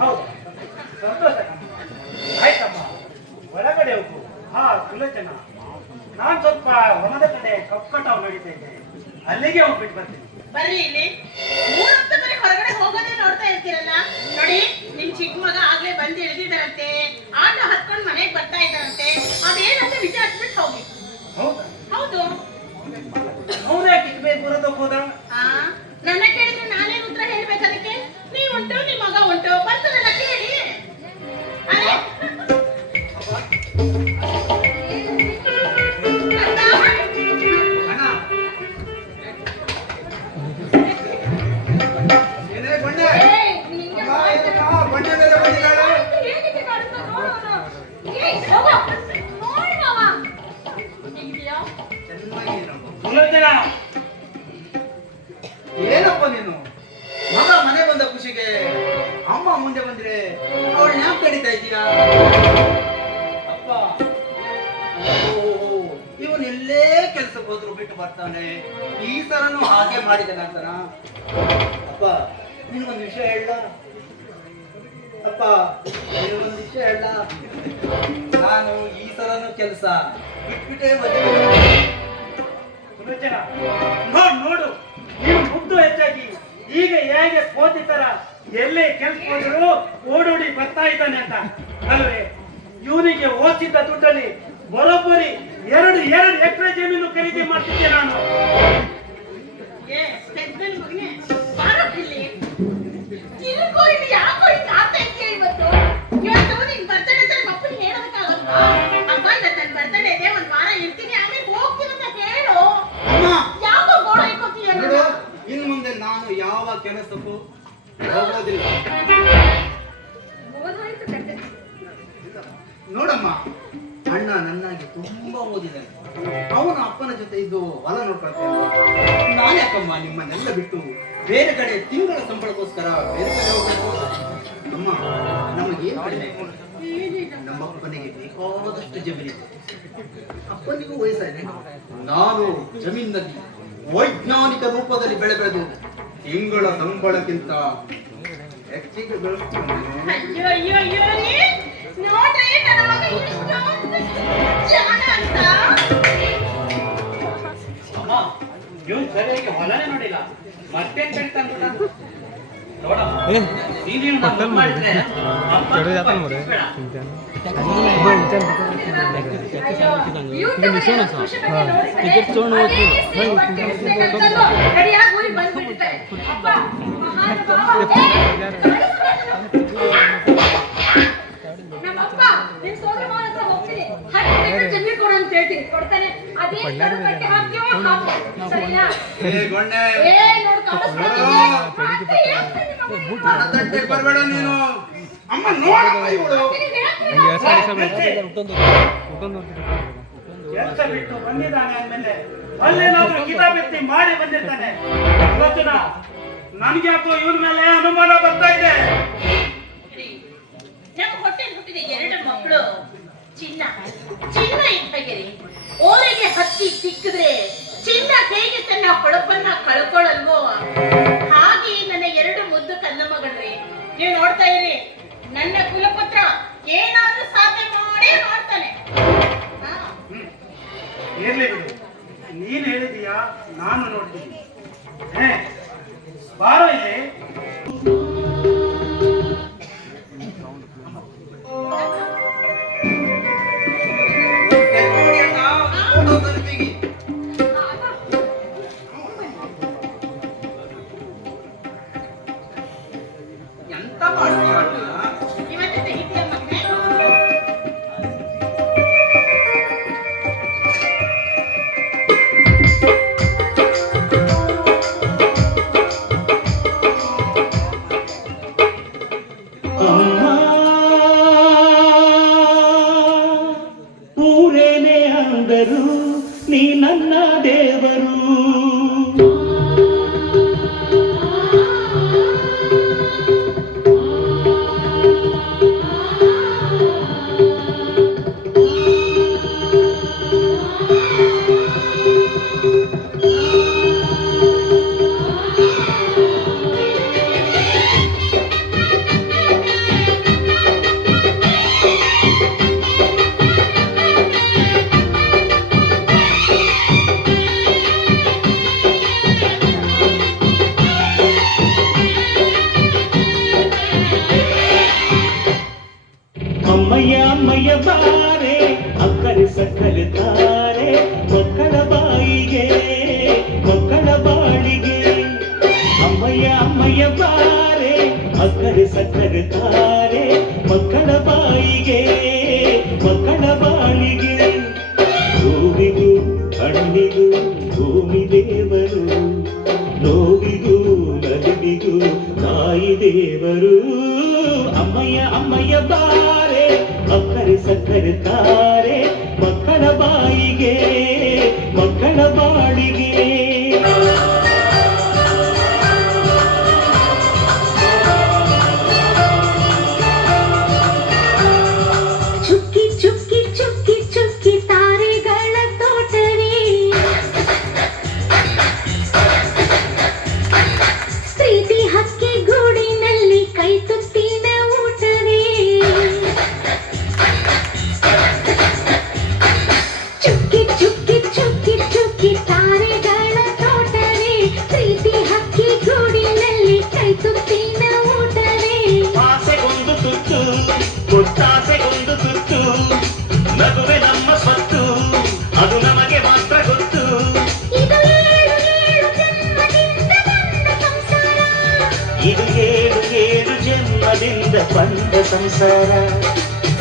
ಹೌದು, ಸಂತೋಷ. ಆಯ್ತಮ್ಮ, ಒಳಗಡೆ ಹೋಗು. ಹಾ ಸುಲೋಚನ, ನಾನ್ ಸ್ವಲ್ಪ ಹೊಲದ ಕಡೆ ಕಪ್ಪಕಟಾವು ನಡೀತಾ ಇದ್ದೇನೆ, ಅಲ್ಲಿಗೆ ಹೋಗ್ಬಿಟ್ಟು ಬರ್ತೀನಿ. ಬರ್ರಿ ಇಲ್ಲಿ. ಮೂರೊತ್ತು ಬರೀ ಹೊರಗಡೆ ಹೋಗೋದೇ ನೋಡ್ತಾ ಇರ್ತೀರಲ್ಲ. ನೋಡಿ, ನಿಮ್ ಚಿಕ್ಕ ಮಗ ಆಗ್ಲೇ ಬಂದು ಇಳಿದಿದ್ದಾರಂತೆ, ಆಟೋ ಹತ್ಕೊಂಡು ಮನೆಗೆ ಬರ್ತಾ ಇದ್ದಾರಂತೆ. ಅದೇನಂತ ವಿಚಾರಿಸ್ಬಿಟ್ಟು ಹೋಗಿ. ಹೌದಾ? ಹೌದು. ಅವ್ರ್ಯಾಕೆ ಇರ್ಬೇಕು ಬರೋದಕ್ಕೆ ಹೋದ? ನನ್ನ ಕೇಳಿದ್ರೆ ನಾನೇನು ಉತ್ತರ ಹೇಳ್ಬೇಕು ಅದಕ್ಕೆ? ನೀವ್ ಉಂಟು, ನಿಮ್ ಮಗ ಉಂಟು, ಬಂದು ನನ್ನ ಕೇಳಿ. ಅರೆ ಏನಪ್ಪ ನೀನು ಮಗ ಮನೆ ಬಂದ ಖುಷಿಗೆ ಅಮ್ಮ ಮುಂದೆ ಬಂದ್ರೆ ಅವಳು ಯಾಕೆ ಕಡಿತಾ ಇದೀಯಾ? ಅಪ್ಪ, ಇವನ್ ಎಲ್ಲೇ ಕೆಲ್ಸಕ್ಕೆ ಹೋದ್ರು ಬಿಟ್ಟು ಬರ್ತಾನೆ, ಈ ಸಲನು ಹಾಗೆ ಮಾಡಿದ ನಂತರ. ಅಪ್ಪ, ನಿನ್ಗೊಂದು ವಿಷಯ ಹೇಳ. ಅಪ್ಪ, ನಿನ್ಗೊಂದು ವಿಷಯ ಹೇಳ. ನಾನು ಈ ಸಲನು ಕೆಲಸ ಬಿಟ್ಬಿಟ್ಟೇ ಬಂದಿದ್ದೆ. ಸುಲೋಚನ, ನೋಡು, ನೀವು ಮುದ್ದು ಹೆಚ್ಚಾಗಿ ಈಗ ಹೇಗೆ ಕೋತಿ ತರ ಎಲ್ಲೇ ಕೆಲ್ಸ ಹೋದ್ರು ಓಡೋಡಿ ಬರ್ತಾ ಇದ್ದಾನೆ ಅಂತ ಅಲ್ವೇ? ಇವನಿಗೆ ಓದಿಸಿದ್ದ ದುಡ್ಡಲ್ಲಿ ಬರೋಬ್ಬರಿ ಎರಡು ಎಕರೆ ಜಮೀನು ಖರೀದಿ ಮಾಡ್ತಿದ್ದೆ ನಾನು. ಇನ್ನು ಮುಂದೆ ನಾನು ಯಾವ ಕೆಲಸಕ್ಕೂ ಹೋಗೋದಿಲ್ಲ. ನೋಡಮ್ಮ, ಅಣ್ಣ ನನ್ನಾಗಿ ತುಂಬಾ ಓದಿದ್ದಾನೆ. ಅವನ ಅಪ್ಪನ ಜೊತೆ ಇದ್ದು ಹೊಲ ನೋಡ್ಕೊಳ್ತೇನೆ. ನಾನ್ಯಾಕಮ್ಮ ನಿಮ್ಮನ್ನೆಲ್ಲ ಬಿಟ್ಟು ಬೇರೆ ಕಡೆ ತಿಂಗಳ ಸಂಬಳಕ್ಕೋಸ್ಕರ ಬೇರೆ ಕಡೆ ಹೋಗ್ಬೇಕು? ಅಮ್ಮ, ನಮಗೇನು ಕಡಿಮೆ? ನಮ್ಮ ಅಪ್ಪನಿಗೆ ಬೇಕಾದಷ್ಟು ಜಮೀನಿದೆ, ಅಪ್ಪನಿಗೂ ವಯಸ್ಸಾಗಿದೆ. ನಾನು ಜಮೀನಿನಲ್ಲಿ ವೈಜ್ಞಾನಿಕ ರೂಪದಲ್ಲಿ ಬೆಳೆದು ತಿಂಗಳ ಸಂಬಳಕ್ಕಿಂತ ಹೆಚ್ಚಿಗೆ ಬೆಳೆಸ್ತೇನೆ. ಅಮ್ಮ, ಇವನು ಸರಿಯಾಗಿ ಹೊಲನೇ ನೋಡಿಲ್ಲ, ಮತ್ತೇನ್ ಕಡಿತಾನ ನೋಡಮ್ಮ. ನೀನು ಮಾಡಿದ್ರೆ ಬರ್ಬೇಡ ನೀನು. ಅಮ್ಮ ನೋಡಮ್ಮ, ಇವಳು ಕೆಲಸ ಬಿಟ್ಟು ಬಂದಿದ್ದಾನೆ ಅಂದ್ಮೇಲೆ ಅಲ್ಲೇನಾದ್ರೂ ಕಿತಾಬೆತ್ತಿ ಮಾಡಿ ಬಂದಿರ್ತಾನೆ. ಇವತ್ತಿನ ನನ್ಗೆ ಯಾಕೋ ಇವನ ಮೇಲೆ ಅನುಮಾನ ಬರ್ತಾ ಇದೆ. ನಮ್ಮ ಹೊಟ್ಟೆ ಹುಟ್ಟಿದ ಎರಡು ಮಕ್ಕಳು ಚಿನ್ನ ಇದ್ದಾಗಿರಿ. ಓರಿಗೆ ಹತ್ತಿ ಸಿಕ್ಕಿದ್ರೆ ಚಿನ್ನ ಹೇಗೆ ತನ್ನ ಹೊಳಪನ್ನ ಕಳ್ಕೊಳ್ಳಲ್ವೋ ಹಾಗೆ ನನ್ನ ಎರಡು ಮುದ್ದು ಕನ್ನ ಮಗಳ್ರಿ. ನೀವು ನೋಡ್ತಾ ಇರಿ, ನನ್ನ ಕುಲಪುತ್ರ ಏನಾದ್ರೂ ಸಾಧನೆ ಮಾಡೇ ಮಾಡ್ತಾನೆ. ಇರ್ಲಿ ಬಿಡು, ನೀನ್ ಹೇಳಿದೀಯಾ, ನಾನು ನೋಡ್ತೀನಿ. ಬಾರೋ ಇಲ್ಲಿ. ಎಂತ ಮಾಡ್ತೀಯ? ಇವತ್ತು ತೆಗಿತೀಯ ಮಗನೇ? ಅಮ್ಮಯ್ಯ ಬಾರೆ ಅಕ್ಕರೆ ಸಕ್ಕರೆ ತಾರೆ ಮಕ್ಕಳ ಬಾಯಿಗೆ ಮಕ್ಕಳ ಬಾಳಿಗೆ ಅಮ್ಮಯ್ಯ ಬಾರೆ ಅಕ್ಕರೆ ಸಕ್ಕರೆ ತಾರೆ ಮಕ್ಕಳ ಬಾಯಿಗೆ ಮಕ್ಕಳ ಬಾಳಿಗೆ ಹೂವಿಗೂ ಹಣ್ಣಿಗೂ ಭೂಮಿ ದೇವರು ನೋವಿಗೂ ನಲಿವಿಗೂ ತಾಯಿ ದೇವರು ಅಮ್ಮಯ್ಯ ಬಾರೆ ಅಕ್ಕರೆ ಸಕ್ಕರೆ ತಾರೆ ಮಕ್ಕಳ ಬಾಯಿಗೆ ಮಕ್ಕಳ ಬಾಳಿಗೆ ಚುಕ್ಕಿ ಚುಕ್ಕಿ ಚುಕ್ಕಿ ಚುಕ್ಕಿ ತಾರೆಗಳ ತೋಟವೇ ಪ್ರೀತಿ ಹಕ್ಕಿ ಗೂಡಿನಲ್ಲಿ ಕೈ ತುತ್ತಿನ ಊಟವೇ ಚುಕ್ಕಿ ಚುಕ್ಕಿ ಚುಕ್ಕಿ ಚುಕ್ಕಿ ತಾರೆಗಳ ತೋಟವೇ ಪ್ರೀತಿ ಹಕ್ಕಿ ಗೂಡಿನಲ್ಲಿ ಕೈ ತುತ್ತಿನ ಊಟವೇ ಆಸೆಗೊಂದು ತುತ್ತು ಕೊಟ್ಟಾಸೆಗೊಂದು ತುತ್ತು ನಗುವೆ ನಮ್ಮ ಸ್ವತ್ತು ಅದು ನಮಗೆ ಮಾತ್ರ ಗೊತ್ತು ಇದು ಏಳು ಏಳು ಜನ್ಮದಿಂದ ಬಂದ ಸಂಸಾರ ಇದು ಏಳು ಏಳು ಜನ್ಮದಿಂದ ಬಂದ ಸಂಸಾರ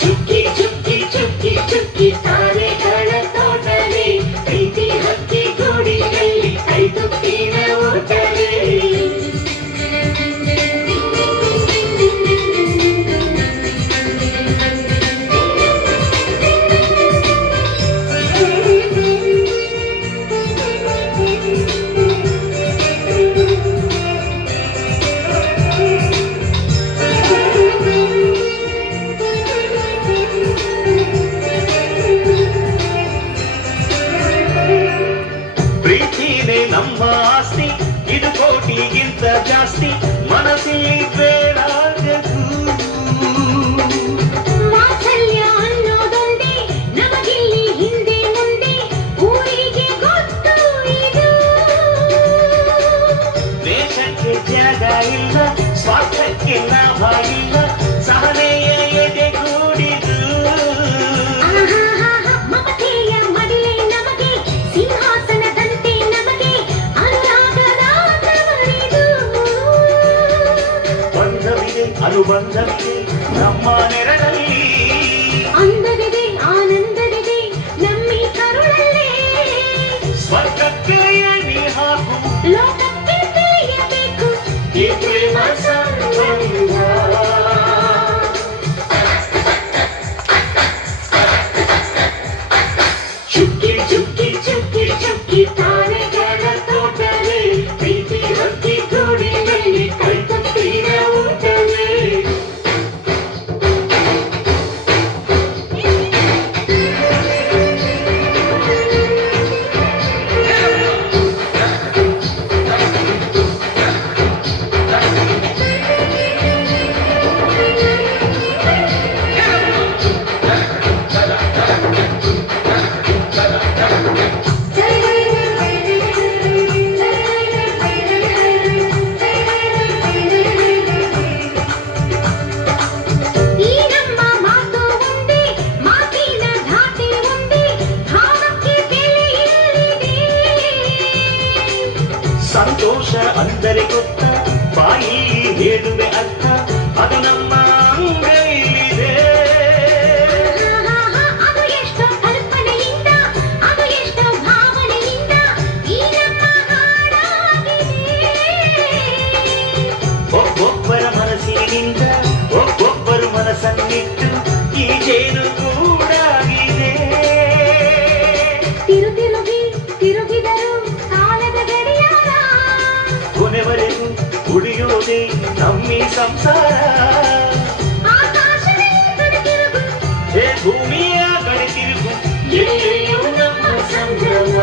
ಚುಕ್ಕಿ ಚುಕ್ಕಿ ಚುಕ್ಕಿ ಚುಕ್ಕಿ ತಾರೆಗಳ ತೋಟವೇ ಪ್ರೀತಿ ಹಕ್ಕಿ ಗೂಡಿನಲ್ಲಿ ಕೈ ತುತ್ತಿನ ಊಟವೇ ಪ್ರೀತಿನೇ ನಮ್ಮ ಆಸ್ತಿ ಇದು ಕೋಟಿಗಿಂತ ಜಾಸ್ತಿ ಮನಸ್ಸಲ್ಲಿ ಬೇಡಾಗದು ವಾತ್ಸಲ್ಯ ಅನ್ನೋದೊಂದೇ ನಮಗಿಲ್ಲಿ ಹಿಂದೆ ಮುಂದೆ ಊರಿಗೆ ಗೊತ್ತು ಇದು ದೇಶಕ್ಕೆ ಜಾಗ ಇಲ್ಲ ಸ್ವಾರ್ಥಕ್ಕೆ ಲಾಭ ಇಲ್ಲ ಸಹನೆಯ ಎದೆಗೂಡಿದು ಮಮತೆಯ ಮಡಿಲೆ ನಮಗೆ ಸಿಂಹಾಸನದಂತೆ ನಮಗೆ ಅನುರಾಗದ ತವರಿದು ಬಂಧವಿದೆ ಅನುಬಂಧವಿದೆ ನಮ್ಮ ನೆರಳಲ್ಲಿ ಅಂದವಿದೆ ಆನಂದವಿದೆ ನಮ್ಮಿ ಕರುಳಲ್ಲೇ ಸ್ವರ್ಗಕ್ಕೆ ಎಣಿ ಹಾಕು ಲೋಕಕ್ಕೆ ತಿಳಿಯಬೇಕು ಈ ಪ್ರೇಮ ಸಂಬಂಧ ಚುಕ್ಕಿ ಚುಕ್ಕಿ ಚುಕ್ಕಿ ಚುಕ್ಕಿ ತಾರೆಗಳ ತೋಟವೇ ಪ್ರೀತಿ ಹಕ್ಕಿ ಗೂಡಿನಲ್ಲಿ ಕೈ ತುತ್ತಿನ ಊಟವೇ ಈ ನಮ್ಮ ಮಾತು ಒಂದೇ ಮಾತಿನ ಧಾಟಿ ಒಂದೇ ಭಾವಕ್ಕೆ ಬೆಲೆ ಇಲ್ಲಿದೆ ಸಂತೋಷ ಅಂದರೆ ಗೊತ್ತ ಬಾಯಿ ಹೇಳುವೆ ಅರ್ಥ ಅದು ನಮ್ಮ ಅಂಗೈಲಿದೆ ಅದು ಎಷ್ಟೋ ಕಲ್ಪನೆಯಿಂದ ಅದು ಎಷ್ಟೋ ಭಾವನೆಯಿಂದ ಈ ನಮ್ಮ ಹಾಡಾಗಿದೆ ಒಬ್ಬೊಬ್ಬರ ಮನಸ್ಸಿನಿಂದ ಒಬ್ಬೊಬ್ಬರು ಮನಸ್ಸನ್ನಿಟ್ಟು ಈ ಜೇನು ಗೂಡಾಗಿದೆ ತಿರುಗಿದರು ಕಾಲದ ಗಡಿಯಾರ ಕೊನೆವರೆಗೂ ಉಳಿಯೋದೇ ನಮ್ಮಿ ಸಂಸಾರ ಆಕಾಶವೇ ಕಡೆತಿರುಗು ಹೇ ಭೂಮಿಯ ಕಡೆ ತಿರುಗು ಎಲ್ಲೆಯೂ ನಮ್ಮ ಸಂಭ್ರಮ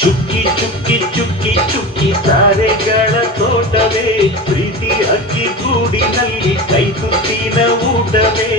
ಚುಕ್ಕಿ ಚುಕ್ಕಿ ಚುಕ್ಕಿ ಚುಕ್ಕಿ ತಾರೆಗಳ ತೋಟವೇ ಪ್ರೀತಿ ಅಕ್ಕಿ ಗೂಡಿನಲ್ಲಿ ಕೈ ತುತ್ತಿನ ಊಟವೇ